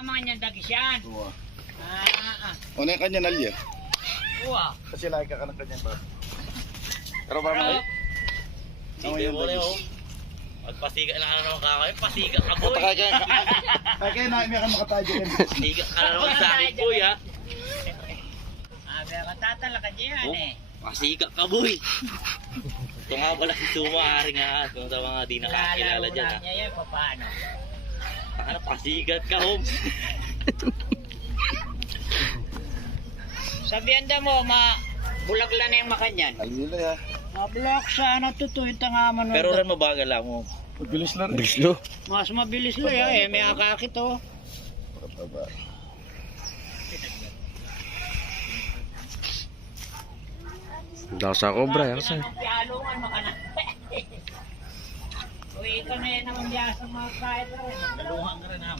Aman niya dagis yan. Uwa. Ah. O na yung kanya nalya. Uwa. Kasi lagi ka ng kanya ba? Pero ba Pero, mga? Hindi mo na yun. Magpasiga na naman kakayo. Pasiga ka boy. Kaya na may ka makatayo ka. Pasiga ka na naman sa akin boy ha. Pero tatala ka dyan Oh. eh. Pasiga ka boy. Ito nga pala si Sumari nga. Ito sa mga di nakakilala dyan ha. niya yun, paano? Ano, pasigat ka home. Sabihan da mo, bulagla na yung makanyan. Alila ya. Mablak sana tutuin nga man. Pero rin mabagal lang mo. Bilis lang. Bislo. Mas mabilis lo ya eh, may akakit oh. Pataba. Daw sa cobra yan sa. Pinalungan makana. Uy, ikaw na yan naman biasa mga kahit rin. Daluhan ka rin ha.